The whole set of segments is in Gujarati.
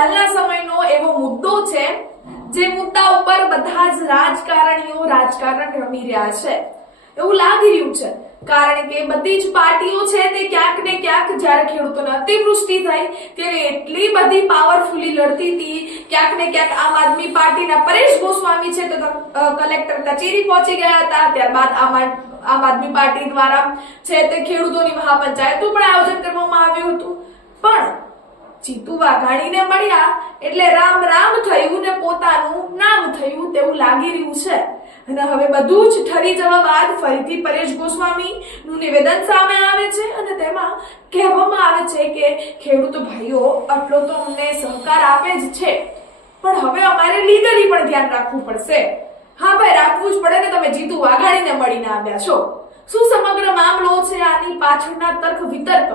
હાલના સમયનો એવો મુદ્દો છે જે મુદ્દા ઉપર બધા જ રાજકારણીઓ રાજકારણ રમી રહ્યા છે એવું લાગી રહ્યું છે, કારણ કે બધી જ પાર્ટીઓ છે તે ક્યાંક ને ક્યાંક જ્યારે ખેડૂતોને અતિવૃષ્ટિ થઈ ત્યારે એટલી બધી પાવરફુલી લડતી હતી, ક્યાંક ને ક્યાંક આમ આદમી પાર્ટીના પરેશ ગોસ્વામી છે તો કલેક્ટર કચેરી પહોંચી ગયા હતા, ત્યારબાદ આમ આદમી પાર્ટી દ્વારા છે તે ખેડૂતોની મહાપંચાયતનું પણ આયોજન કરવામાં આવ્યું હતું, પણ જીતુ વાઘાણીને મળ્યા એટલે રામ રામ થયું ને પોતાનું નામ થયું તેવું લાગી રહ્યું છે। અને હવે બધું જ ઠરી જવા બાદ ફરીથી પરેશ ગોસ્વામી નું નિવેદન સામે આવે છે અને તેમાં કહેવામાં આવે છે કે ખેડૂત ભાઈઓ આટલો તો અમને સહકાર આપે જ છે, પણ હવે અમારે લીગલી પણ ધ્યાન રાખવું પડશે। હા ભાઈ, રાખવું જ પડે ને, તમે જીતુ વાઘાણીને મળીને આવ્યા છો। શું સમગ્ર મામલો છે? આની પાછળના તર્ક વિતર્ક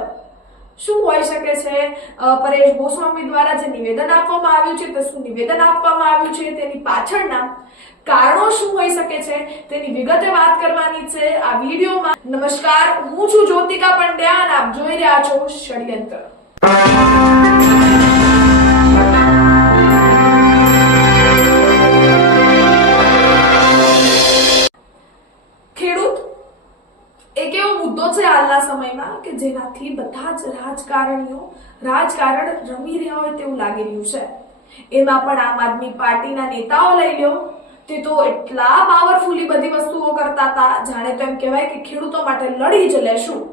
શું હોઈ શકે છે? પરેશ ગોસ્વામી દ્વારા જે નિવેદન આપવામાં આવ્યું છે તે શું નિવેદન આપવામાં આવ્યું છે, તેની પાછળના કારણો શું હોઈ શકે છે તેની વિગતે વાત કરવાની છે આ વિડીયોમાં। નમસ્કાર, હું છું જ્યોતિકા પંડ્યા અને આપ જોઈ રહ્યા છો ષડયંત્ર। ખેડૂત એક એવો મુદ્દો છે હાલના સમયમાં કે જેનાથી બધા જ રાજકારણીઓ રાજકારણ રમી રહ્યા હોય તેવું લાગી રહ્યું છે। એમાં પણ આમ આદમી પાર્ટીના નેતાઓ લઈ લ્યો, તે તો એટલા પાવરફુલી બધી વસ્તુઓ કરતા હતા, જાણે તો એમ કહેવાય કે ખેડૂતો માટે લડી જ લેશું।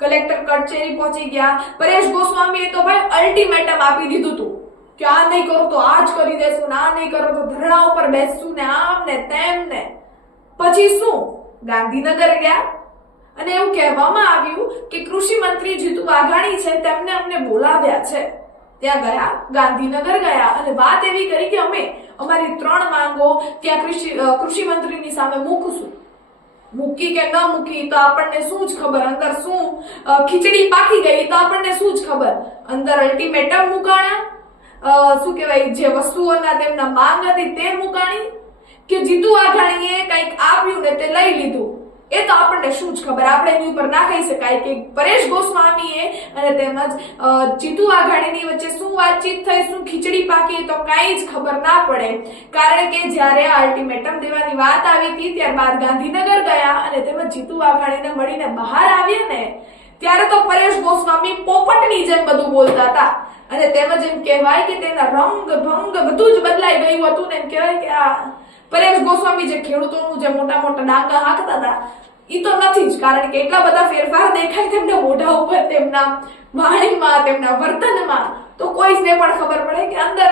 કલેક્ટર કચેરી પહોંચી ગયા, પરેશ ગોસ્વામીએ તો ભાઈ અલ્ટિમેટમ આપી દીધું હતું કે આ નહીં કરો તો આ જ કરી દેશું, આ નહીં કરો તો ધરણા ઉપર બેસશું ને આમ ને તેમ ને। પછી શું, ગાંધીનગર ગયા અને એવું કહેવામાં આવ્યું કે કૃષિ મંત્રી જીતુ વાઘાણી છે તેમને અમને બોલાવ્યા છે। ત્યાં ગયા, ગાંધીનગર ગયા અને વાત એવી કરી કે અમે અમારી 3 માંગો ત્યાં કૃષિ મંત્રીની સામે મૂકશું। મૂકી કે ન મૂકી તો આપણને શું જ ખબર, અંદર શું ખીચડી પાકી ગઈ તો આપણને શું જ ખબર। અંદર અલ્ટિમેટમ મુકાણા, શું કહેવાય, જે વસ્તુઓના તેમના માંગ હતી તે મુકાણી કે જીતુ વાઘાણીએ કંઈક આપ્યું ને તે લઈ લીધું, એ તો આપણને શું જ ખબર। આપણે એની ઉપર ના કહી શકાય કે પરેશ ગોસ્વામીએ અને તેમજ જીતુ વાઘાણીની વચ્ચે શું વાતચીત થઈ, શું ખીચડી પાકી, તો કાંઈ જ ખબર ના પડે, કારણ કે જ્યારે અલ્ટિમેટમ દેવાની વાત આવી હતી ત્યારબાદ ગાંધીનગર ગયા અને તેમજ જીતુ વાઘાણીને મળીને બહાર આવ્યા ને ત્યારે તો પરેશ ગોસ્વામી પોપટની જેમ બધું બોલતા હતા અને તેમજ એમ કહેવાય કે તેના રંગ ભંગ બધું જ બદલાઈ ગયું હતું ને એમ કહેવાય કે આ પરેશ ગોસ્વામી જે ખેડૂતોનું જે મોટા મોટા ડાંગા હાંકતા હતા એ તો નથી જ, કારણ કે એટલા બધા ફેરફાર દેખાય તેમના મોઢા ઉપર, તેમના વાણીમાં, તેમના વર્તનમાં, તો કોઈને પણ ખબર પડે કે અંદર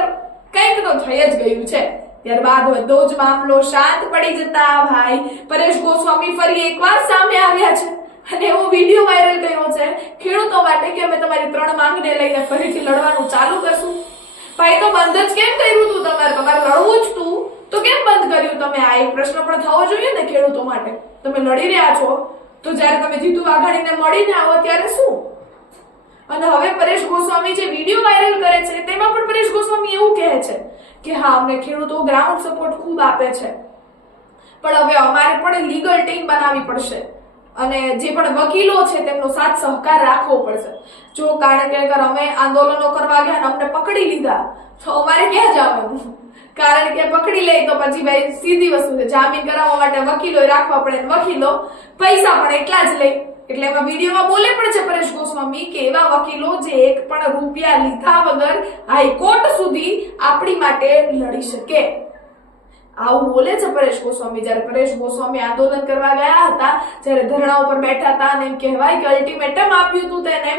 કંઈક તો થઈ જ ગયું છે। ત્યારબાદ બધો જ મામલો શાંત પડી જતા ભાઈ પરેશ ગોસ્વામી ફરી એકવાર સામે આવ્યા છે અને એવો વિડીયો વાયરલ કર્યો છે ખેડૂતો માટે કે અમે તમારી 3 માંગને લઈને ફરીથી લડવાનું ચાલુ કરશું। ભાઈ તો બંધ જ કેમ કર્યું તું? તમારે લડવું જ તું તો કેમ બંધ કર્યું તમે? આ એક પ્રશ્ન પણ થવો જોઈએ ને ખેડૂતો માટે। તમે લડી રહ્યા છો તો જ્યારે તમે જીતુ વાઘાણીને મળીને આવો ત્યારે શું? અને હવે પરેશ ગોસ્વામી જે વિડીયો વાયરલ કરે છે તેમાં પણ પરેશ ગોસ્વામી એવું કહે છે કે હા, અમને ખેડૂતો ગ્રાઉન્ડ સપોર્ટ ખૂબ આપે છે, પણ હવે અમારે પણ લીગલ ટીમ બનાવવી પડશે અને જે પણ વકીલો છે તેમનો સાથ સહકાર રાખવો પડશે। જો કારણ કે અમે આંદોલનો કરવા ગયા અને અમને પકડી લીધા તો અમારે ક્યાં જવાનું? કારણ કે પકડી લે તો પછી ભાઈ સીધી વસ્તુ છે, જામીન કરાવવા માટે વકીલો રાખવા પડે, વકીલો પૈસા પણ એટલા જ લે। એટલે એમાં વિડીયોમાં બોલે પણ છે પરેશ ગોસ્વામી કે એવા વકીલો જે એક પણ રૂપિયા લીધા વગર હાઈકોર્ટ સુધી આપણી માટે લડી શકે, આવું બોલે છે પરેશ ગોસ્વામી। જ્યારે પરેશ ગોસ્વામી આંદોલન કરવા ગયા હતા, જ્યારે ધરણા ઉપર બેઠા હતા અને એમ કહેવાય કે અલ્ટિમેટમ આપ્યું હતું તેને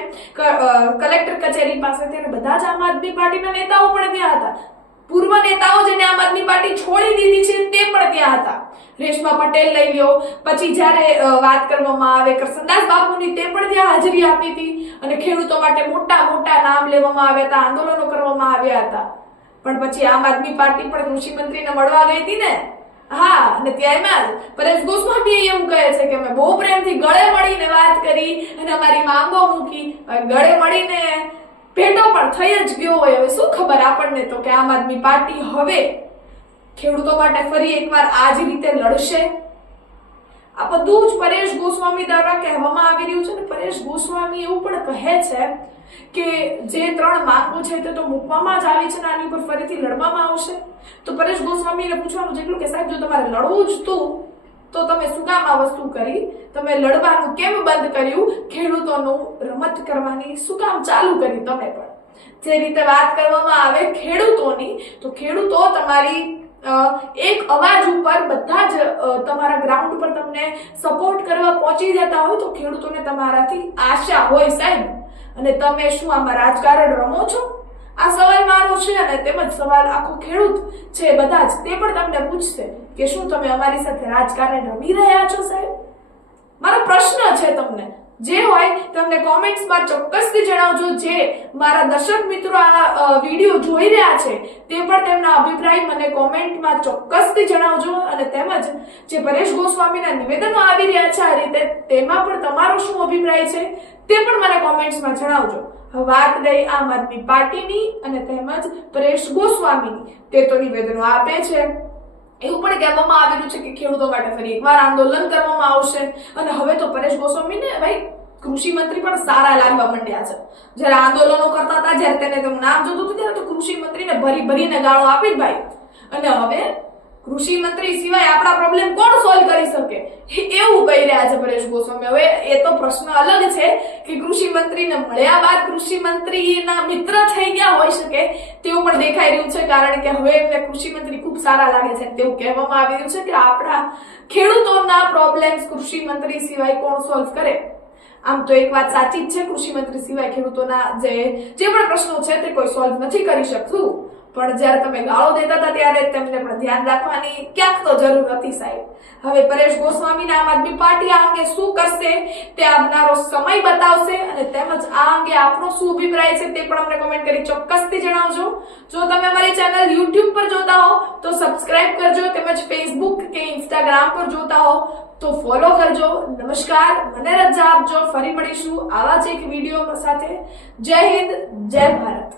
કલેક્ટર કચેરી પાસે, ત્યારે બધા જ આમ આદમી પાર્ટીના નેતાઓ પણ ત્યાં હતા, પૂર્વ નેતાઓ જેને આમ આદમી પાર્ટી છોડી દીધી છે તે પણ ત્યાં હતા। રેશમા પટેલ લઈ લ્યો, પછી જ્યારે વાત કરવામાં આવે કરસનદાસ બાપુની, તે પણ ત્યાં હાજરી આપી હતી અને ખેડૂતો માટે મોટા મોટા નામ લેવામાં આવ્યા હતા, આંદોલનો કરવામાં આવ્યા હતા। પણ પછી આમ આદમી પાર્ટી પણ કૃષિ મંત્રીને મળવા ગઈ હતી ને, હા, અને ત્યારબાદ પરેશ ગોસ્વામી એવું કહે છે કે અમે બહુ પ્રેમથી ગળે મળીને વાત કરી અને અમારી માંગો મૂકી। ગળે મળીને ભેટો પણ થઈ જ ગયો હોય, હવે શું ખબર આપણને તો કે આમ આદમી પાર્ટી હવે ખેડૂતો માટે ફરી એકવાર આ જ રીતે લડશે। આ બધું જ પરેશ ગોસ્વામી દ્વારા કહેવામાં આવી રહ્યું છે. અને પરેશ ગોસ્વામી એવું પણ કહે છે કે જે 3 માંગો છે તે તો મૂકવામાં જ આવી છે ને આની ઉપર ફરીથી લડવામાં આવશે. તો પરેશ ગોસ્વામીને પૂછવાનું જેટલું કે સાહેબ જો તમારે લડવું જ હતું તો તમે શું કામ આ વસ્તુ કરી? તમે લડવાનું કેમ બંધ કર્યું? ખેડૂતોનું રમત કરવાની શું કામ ચાલુ કરી? તમે પણ જે રીતે વાત કરવામાં આવે ખેડૂતોની, તો ખેડૂતો તમારી એક અવાજ ઉપર બધા જ તમારા ગ્રાઉન્ડ ઉપર તમને સપોર્ટ કરવા પહોંચી જતા હોય તો ખેડૂતોને તમારાથી આશા હોય સાહેબ. અને તમે શું આમાં રાજકારણ રમો છો? આ સવાલ મારો છે. અને તેમજ સવાલ આખો ખેડૂત છે બધા જ તે પણ તમને પૂછશે કે શું તમે અમારી સાથે રાજકારણ રમી રહ્યા છો સાહેબ? મારો પ્રશ્ન છે તમને, જે હોય તમને કોમેન્ટ્સમાં ચોક્કસથી જણાવજો. જે મારા દર્શક મિત્રો આ વિડીયો જોઈ રહ્યા છે તે પણ તેમના અભિપ્રાય મને કોમેન્ટમાં ચોક્કસથી જણાવજો. અને તેમજ જે પરેશ ગોસ્વામીના નિવેદનો આવી રહ્યા છે આ રીતે, તેમાં પણ તમારો શું અભિપ્રાય છે તે પણ મને કોમેન્ટ્સમાં જણાવજો. વાત રહી આમ આદમી પાર્ટીની અને તેમજ પરેશ ગોસ્વામીની, તે તો નિવેદનો આપે છે. એવું પણ કહેવામાં આવેલું છે કે ખેડૂતો માટે ફરી એકવાર આંદોલન કરવામાં આવશે. અને હવે તો પરેશ ગોસ્વામીને ભાઈ કૃષિ મંત્રી પણ સારા લાગવા માંડ્યા છે. જ્યારે આંદોલનો કરતા હતા, જ્યારે તેને તેનું નામ જોતું હતું, ત્યારે તો કૃષિ મંત્રીને ભરીને ગાળો આપી ભાઈ. અને હવે કૃષિ મંત્રી સિવાય આપણા પ્રોબ્લેમ કોણ સોલ્વ કરી શકે એવું કહી રહ્યા છે પરેશ ગોસ્વામી. હવે એ તો પ્રશ્ન અલગ છે કે કૃષિ મંત્રીને મળ્યા બાદ કૃષિ મંત્રીના મિત્ર થઈ ગયા હોઈ શકે તેવું પણ દેખાઈ રહ્યું છે. કારણ કે હવે એમને કૃષિ મંત્રી ખૂબ સારા લાગે છે. તેવું કહેવામાં આવી રહ્યું છે કે આપણા ખેડૂતોના પ્રોબ્લેમ્સ કૃષિ મંત્રી સિવાય કોણ સોલ્વ કરે? આમ તો એક વાત સાચી જ છે, કૃષિ મંત્રી સિવાય ખેડૂતોના જે પણ પ્રશ્નો છે તે કોઈ સોલ્વ નથી કરી શકતું. પણ જ્યારે તમે ગાળો દેતા હતા ત્યારે તેમને પણ ધ્યાન રાખવાની ક્યાંક તો જરૂર હતી સાહેબ. હવે પરેશ ગોસ્વામીના આમ આદમી પાર્ટી આ અંગે શું કરશે તે આવનારો સમય બતાવશે. અને તેમજ આ અંગે આપનો શું અભિપ્રાય છે તે પણ અમને કોમેન્ટ કરી ચોક્કસથી જણાવજો. જો તમે અમારી ચેનલ YouTube પર જોતા હો તો સબસ્ક્રાઇબ કરજો. તેમજ Facebook કે Instagram પર જોતા હો તો ફોલો કરજો. નમસ્કાર, મને રજા આપજો. ફરી મળીશું આવા જ એક વિડીયો સાથે. જય હિન્દ, જય ભારત.